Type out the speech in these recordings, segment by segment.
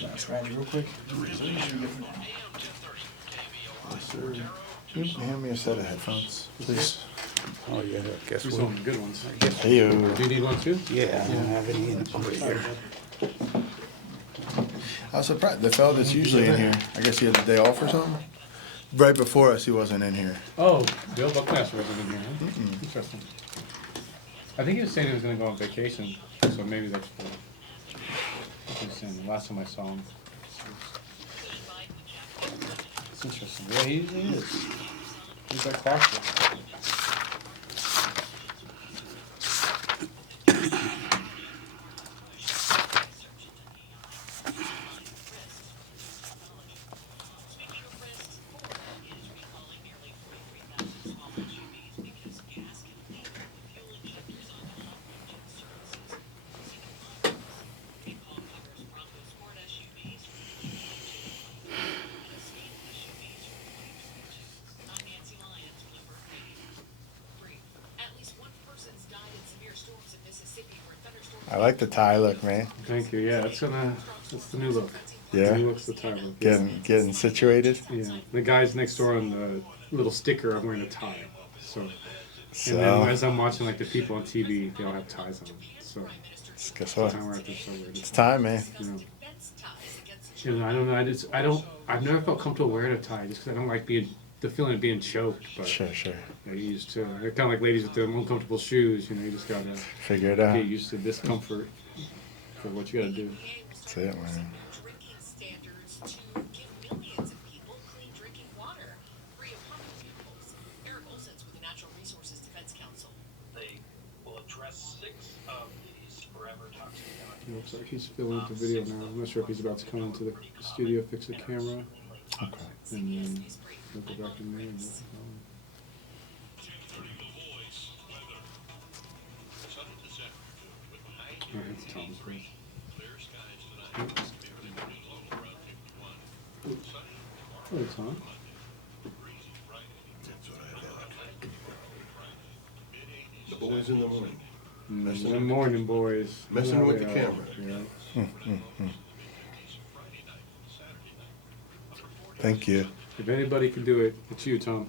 That's Randy real quick. Yes, sir. Can you hand me a set of headphones, please? Oh, yeah, guess These what? are good ones. Hey, Do you need one too? Yeah, I don't have any over here. I was surprised. The fellow that's usually in here, I guess he had the day off or something. Right before us, he wasn't in here. Oh, Bill Buckmaster wasn't in here, huh? Interesting. I think he was saying he was gonna go on vacation, so maybe that's what he was saying the last time I saw him. It's interesting. Yeah, he usually is. He's like clockwork. I like the tie look, man. Thank you. Yeah, that's the new look. Yeah. The new look's the tie look. Yeah. Getting situated. Yeah. The guys next door on the little sticker, I'm wearing a tie. So, and So, then as I'm watching like the people on TV, they all have ties on. So, guess what? time we're at this so weird. It's time, man. You know, I don't know. I've never felt comfortable wearing a tie just because I don't like the feeling of being choked. But Sure. I used to. They're kind of like ladies with their uncomfortable shoes. You know, you just gotta Figure it out. get used to discomfort for what you gotta do. That's it, man. Drinking standards to give millions of people clean drinking water, free of harmful chemicals. Eric Olson's with the Natural Resources Defense Council. They will address 6 of these forever toxic chemicals. It looks like he's filling up the video now. I'm not sure if he's about to come into the studio, fix the camera, Okay. and then we'll go back in there. And all right, it's Tom's place. Oh, it's on. The boys in the morning. Good morning, boys. Messing with the Yeah, camera. yeah. Thank you. If anybody can do it, it's you, Tom.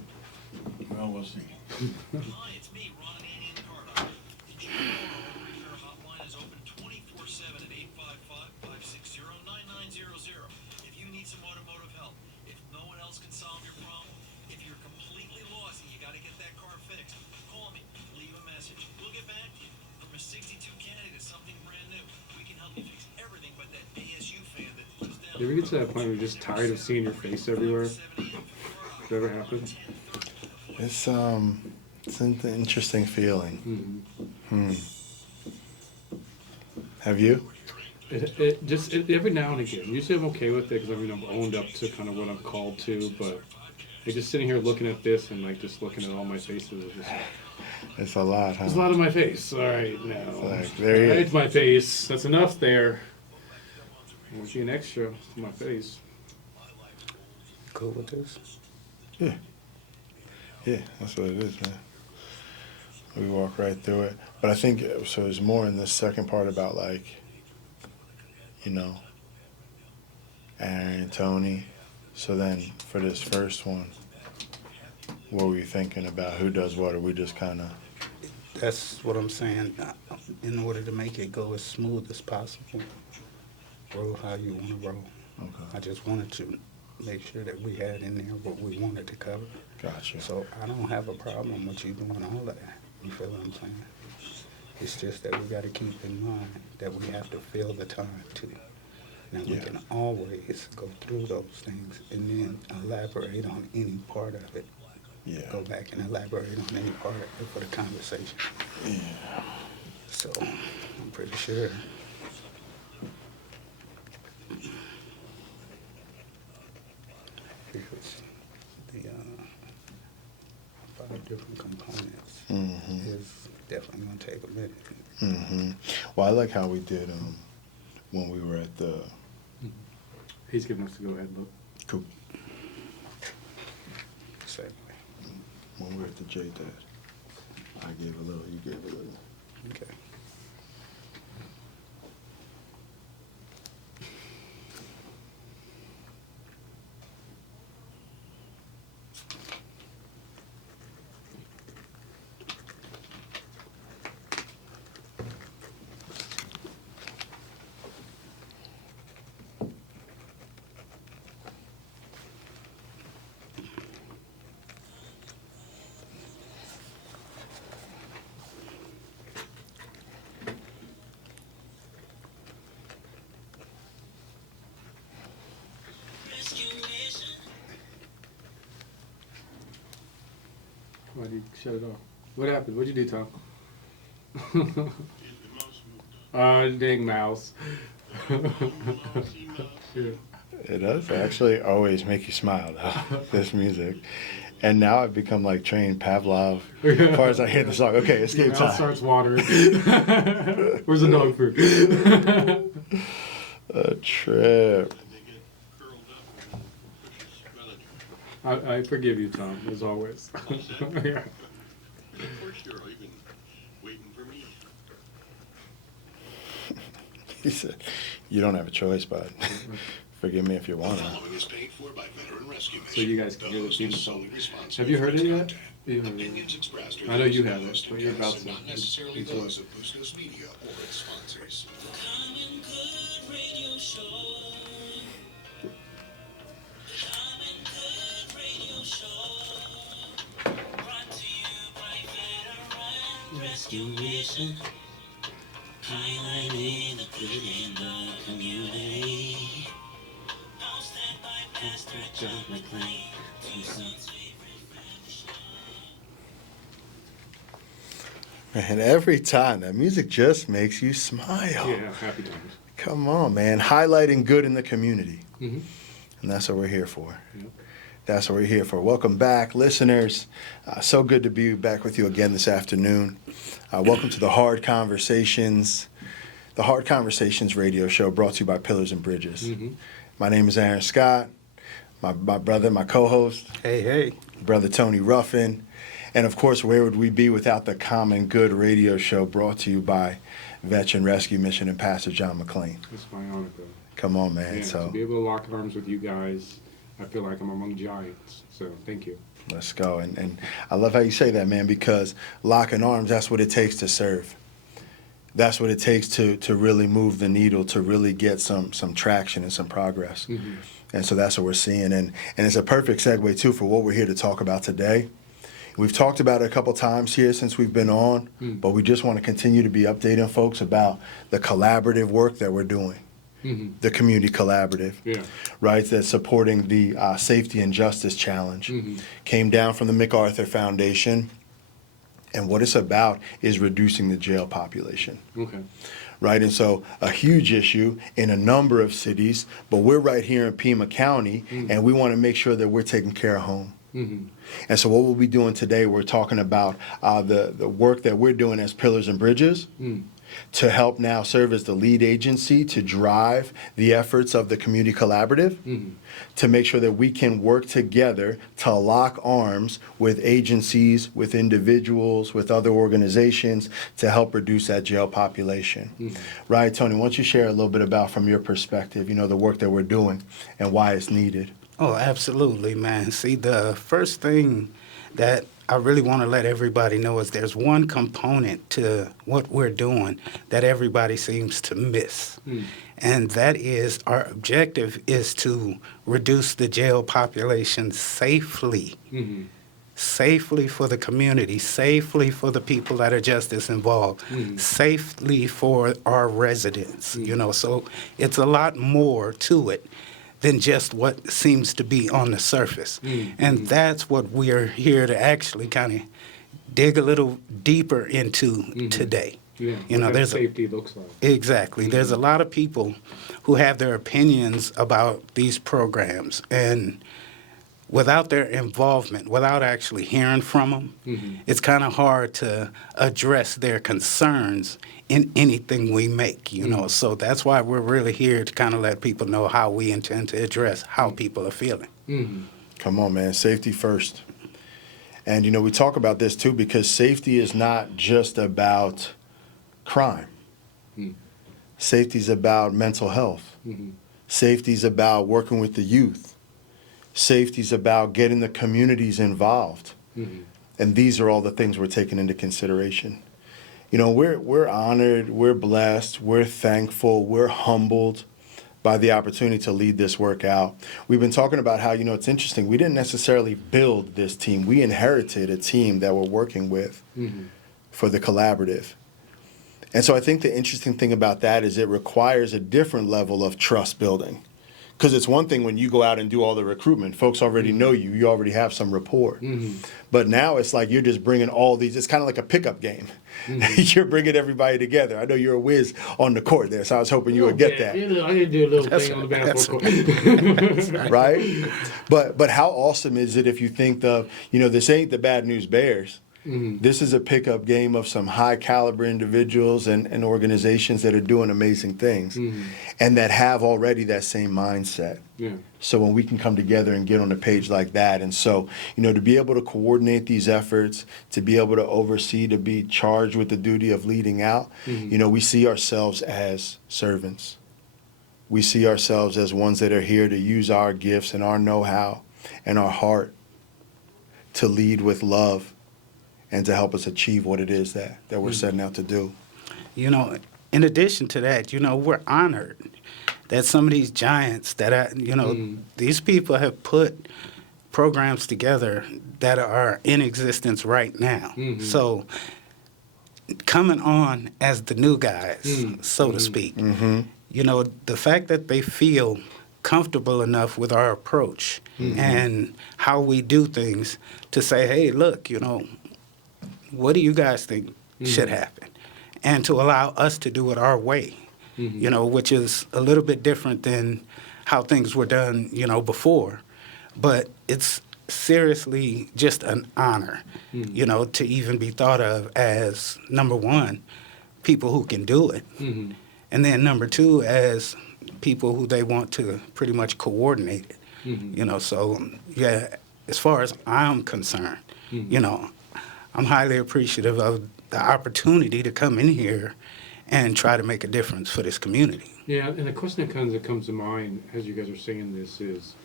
Well, we'll see. Hi, it's me, Ron Ananian Carter. Did you know our repair hotline is open 24/7 at 855-560-9900. If you need some automotive help, if no one else can solve your problem, if you're completely lost and you got to get that car fixed, call me, leave a message. We'll get back to you. From a 62 Caddy to something brand new, we can help you fix everything but that ASU fan that goes down. You ever get to that point where you're just tired of seeing your face everywhere? That ever happened? It's an interesting feeling. Mm-hmm. Have you? Every now and again. Usually I'm okay with it because I'm owned up to kind of what I'm called to, but like just sitting here looking at this and like just looking at all my faces, it's just, It's a lot, huh? there's a lot of my face. All right, now. Like, there you- It's my face. That's enough there. I want you an extra to my face. Cool with this? Yeah, that's what it is, man. We walk right through it. But I think, so there's more in this second part about, like, you know, Aaron and Tony. So then for this first one, what were you thinking about? Who does what? Or we just kind of... That's what I'm saying. In order to make it go as smooth as possible, roll how you want to roll. Okay. I just wanted to make sure that we had in there what we wanted to cover. Gotcha. So I don't have a problem with you doing all that. You feel what I'm saying? It's just that we got to keep in mind that we have to fill the time too. Now we Yeah. can always go through those things and then elaborate on any part of it. Yeah. Go back and elaborate on any part of it for the conversation. Yeah. So I'm pretty sure. Because the 5 different components Mm-hmm. is definitely gonna take a minute. Mm-hmm. Well, I like how we did when we were at the... He's giving us the go ahead look. Cool. Same way. When we were at the J-Dad. I gave a little, you gave a little. Okay. Why did you shut it off? What happened? What'd you do, Tom? Dang mouse. Yeah. It does actually always make you smile, though, this music. And now I've become like trained Pavlov. As far as I hear the song, okay, it's game Mouse time. starts watering. Where's the dog food? A trip. I forgive you, Tom, as always. Yeah. Of course you're even waiting for me. He said, "You don't have a choice, bud. Forgive me if you want to." Following is paid for by Veteran Rescue So you guys can hear the host theme is song. solely responsible Have you for heard its it yet? content. You haven't. Opinions expressed are I know those you of the haven't, host but and you're guests about and to. not necessarily Enjoy. those of Bustos Media or its sponsors. Common Good Radio Show. Common Good Radio Show. Brought to you by Veteran Rescue Mission. Highlighting the good in the community. Hosted by Pastor John McLean. Tucson's favorite radio show. And every time, that music just makes you smile. Yeah, happy times. Come on, man. Highlighting good in the community. Mm-hmm. And that's what we're here for. Yep. That's what we're here for. Welcome back, listeners. So good to be back with you again this afternoon. Welcome to the Hard Conversations radio show brought to you by Pillars and Bridges. Mm-hmm. My name is Aaron Scott. My brother, my co-host, Hey. brother Tony Ruffin. And of course, where would we be without the Common Good radio show brought to you by Veteran Rescue Mission and Pastor John McLean? It's my honor, brother. Come on, man. Yeah, So to be able to lock arms with you guys, I feel like I'm among giants. So thank you. let's go. And I love how you say that, man, because locking arms, that's what it takes to serve. That's what it takes to really move the needle, to really get some traction and some progress. Mm-hmm. And so that's what we're seeing. And it's a perfect segue, too, for what we're here to talk about today. We've talked about it a couple times here since we've been on, but we just want to continue to be updating folks about the collaborative work that we're doing, the community collaborative, right, that's supporting the Safety and Justice Challenge. Came down from the MacArthur Foundation, and what it's about is reducing the jail population. Okay. Right, and so a huge issue in a number of cities, but we're right here in Pima County, and we want to make sure that we're taking care of home. And so what we'll be doing today, we're talking about the work that we're doing as Pillars and Bridges to help now serve as the lead agency to drive the efforts of the community collaborative to make sure that we can work together to lock arms with agencies, with individuals, with other organizations to help reduce that jail population. Right, Tony, why don't you share a little bit about, from your perspective, the work that we're doing and why it's needed? Oh, absolutely, man. See, the first thing that I really want to let everybody know is there's one component to what we're doing that everybody seems to miss. And that is our objective is to reduce the jail population safely. Safely for the community, safely for the people that are justice involved, safely for our residents, So it's a lot more to it than just what seems to be on the surface. And that's what we're here to actually kind of dig a little deeper into today. Yeah. What there's safety looks like. Exactly. There's a lot of people who have their opinions about these programs, and without their involvement, without actually hearing from them, it's kind of hard to address their concerns in anything we make, So that's why we're really here to kind of let people know how we intend to address how people are feeling. Come on, man. Safety first. And, we talk about this, too, because safety is not just about crime. Safety is about mental health. Safety is about working with the youth. Safety's about getting the communities involved. And these are all the things we're taking into consideration. You know, we're honored, we're blessed, we're thankful, we're humbled by the opportunity to lead this work out. We've been talking about how, you know, it's interesting. We didn't necessarily build this team. We inherited a team that we're working with for the collaborative. And so I think the interesting thing about that is it requires a different level of trust building. Because it's one thing when you go out and do all the recruitment, folks already know you, you already have some rapport. But now it's like you're just bringing all these, it's kind of like a pickup game. You're bringing everybody together. I know you're a whiz on the court there, so I was hoping you would get that. You know, I did do a little thing on the basketball court. Right? But how awesome is it if you think of, you know, this ain't the Bad News Bears. This is a pickup game of some high caliber individuals and organizations that are doing amazing things and that have already that same mindset. Yeah. So when we can come together and get on a page like that, and so, you know, to be able to coordinate these efforts, to be able to oversee, to be charged with the duty of leading out, you know, we see ourselves as servants. We see ourselves as ones that are here to use our gifts and our know-how and our heart to lead with love and to help us achieve what it is that we're setting out to do. You know, in addition to that, you know, we're honored that some of these giants that are, you know, these people have put programs together that are in existence right now. So coming on as the new guys, so to speak, you know, the fact that they feel comfortable enough with our approach and how we do things to say, hey, look, you know, what do you guys think should happen? And to allow us to do it our way, you know, which is a little bit different than how things were done, you know, before. But it's seriously just an honor, you know, to even be thought of as, number one, people who can do it. And then number two, as people who they want to pretty much coordinate it. You know, so, yeah, as far as I'm concerned, you know, I'm highly appreciative of the opportunity to come in here and try to make a difference for this community. Yeah, and the question that comes to mind as you guys are saying this is,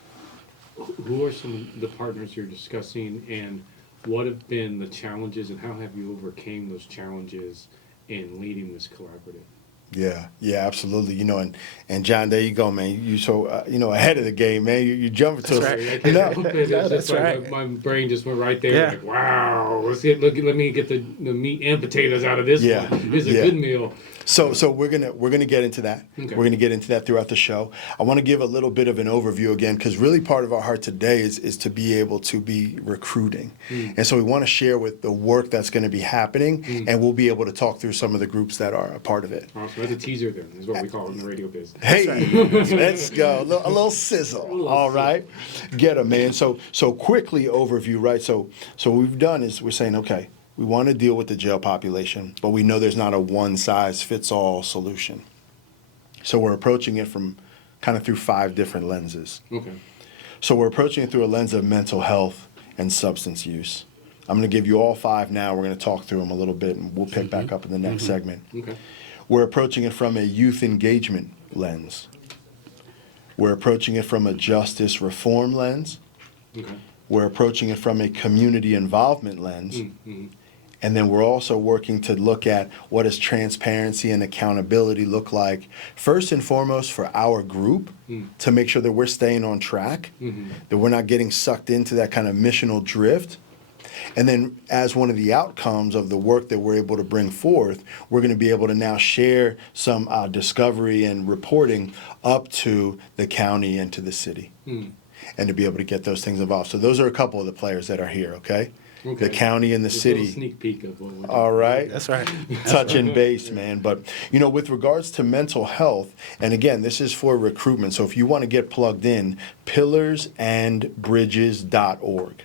who are some of the partners you're discussing, and what have been the challenges, and how have you overcame those challenges in leading this collaborative? Yeah, absolutely. You know, and John, there you go, man. You so you know, ahead of the game, man. You jumping to That's it. That's right. My brain just went right there. Yeah. Like, wow, let me get the meat and potatoes out of this Yeah. one. This is Yeah. a good meal. So we're gonna get into that. Okay. We're gonna get into that throughout the show. I want to give a little bit of an overview again, because really part of our heart today is to be able to be recruiting, and so we want to share with the work that's going to be happening, and we'll be able to talk through some of the groups that are a part of it. Awesome. That's a teaser then, is what we call it in the radio business. Hey, let's go. A little sizzle. All right. Get 'em, man. So quickly overview, right? So what we've done is we're saying, okay, we want to deal with the jail population, but we know there's not a one-size-fits-all solution. So we're approaching it from kind of through 5 different lenses. Okay. So we're approaching it through a lens of mental health and substance use. I'm going to give you all 5 now. We're going to talk through them a little bit, and we'll pick back up in the next segment. Okay. We're approaching it from a youth engagement lens. We're approaching it from a justice reform lens. Okay. We're approaching it from a community involvement lens. And then we're also working to look at what does transparency and accountability look like, first and foremost for our group, to make sure that we're staying on track, that we're not getting sucked into that kind of missional drift. And then as one of the outcomes of the work that we're able to bring forth, we're going to be able to now share some discovery and reporting up to the county and to the city, and to be able to get those things involved. So those are a couple of the players that are here, okay? Okay. The county and the Just a little city. sneak peek of what we're doing. All right. That's right. Touching base, man. But, you know, with regards to mental health, and again, this is for recruitment. So if you want to get plugged in, pillarsandbridges.org.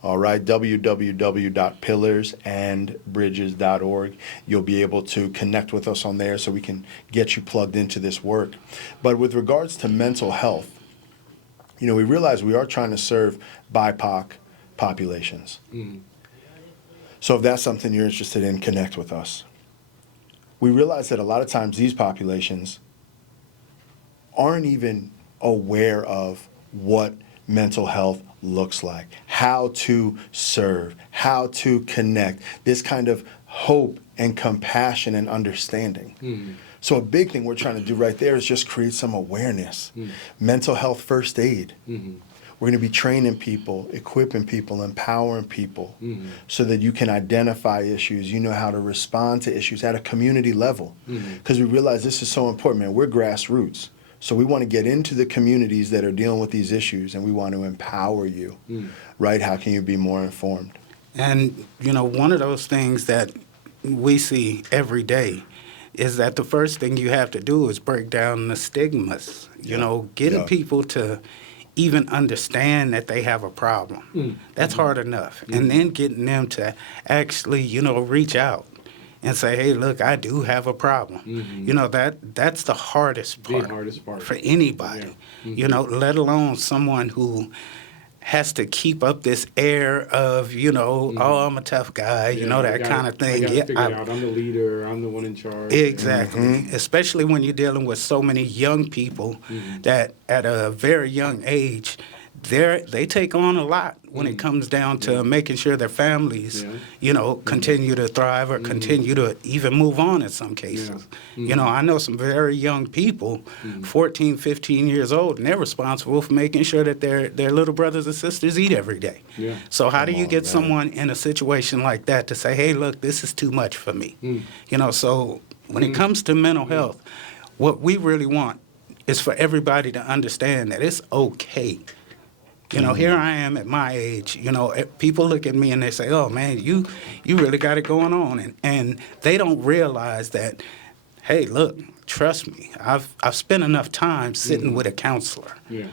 All right, www.pillarsandbridges.org. You'll be able to connect with us on there so we can get you plugged into this work. But with regards to mental health, you know, we realize we are trying to serve BIPOC populations. So if that's something you're interested in, connect with us. We realize that a lot of times these populations aren't even aware of what mental health looks like, how to serve, how to connect, this kind of hope and compassion and understanding. So a big thing we're trying to do right there is just create some awareness. Mental health first aid. We're going to be training people, equipping people, empowering people so that you can identify issues. You know how to respond to issues at a community level. Because we realize this is so important, man. We're grassroots. So we want to get into the communities that are dealing with these issues, and we want to empower you, right? How can you be more informed? And, you know, one of those things that we see every day is that the first thing you have to do is break down the stigmas, you know, getting Yeah. people to even understand that they have a problem. That's hard enough. And then getting them to actually, you know, reach out and say, hey, look, I do have a problem. You know, that's the hardest The part, hardest part. for anybody, you know, let alone someone who has to keep up this air of, you know, oh, I'm a tough guy, you know, that kind of thing. I gotta figure I- it out. I'm the leader. I'm the one in charge. Exactly. Especially when you're dealing with so many young people that at a very young age, they take on a lot when it comes down to making sure their families, Yeah. you know, continue to thrive or continue to even move on in some cases. You know, I know some very young people, 14, 15 years old, and they're responsible for making sure that their little brothers and sisters eat every day. Yeah. So how do you on, get man. someone in a situation like that to say, hey, look, this is too much for me? You know, so when it comes to mental health, what we really want is for everybody to understand that it's okay. You know, here I am at my age, you know, people look at me and they say, oh, man, you really got it going on. And they don't realize that, hey, look, trust me, I've spent enough time sitting with a counselor. Yeah.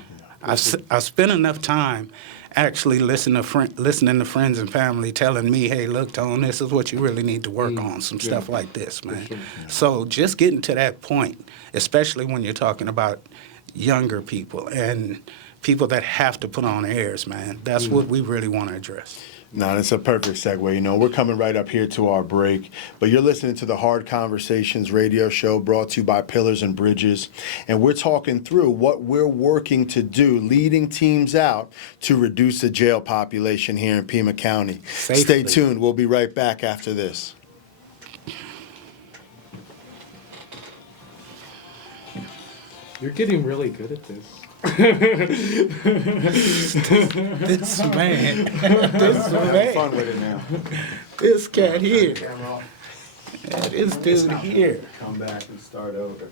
I've spent enough time actually listening to friends and family telling me, hey, look, Tone, this is what you really need to work on, some stuff like this, man. So just getting to that point, especially when you're talking about younger people and people that have to put on airs, man, that's what we really want to address. No, that's a perfect segue. You know, we're coming right up here to our break, but you're listening to the Hard Conversations radio show brought to you by Pillars and Bridges, and we're talking through what we're working to do, leading teams out to reduce the jail population here in Pima County. Safely. Stay tuned. We'll be right back after this. You're getting really good at this. This man, Fun with it now. this cat here, this dude here. Come back and start over.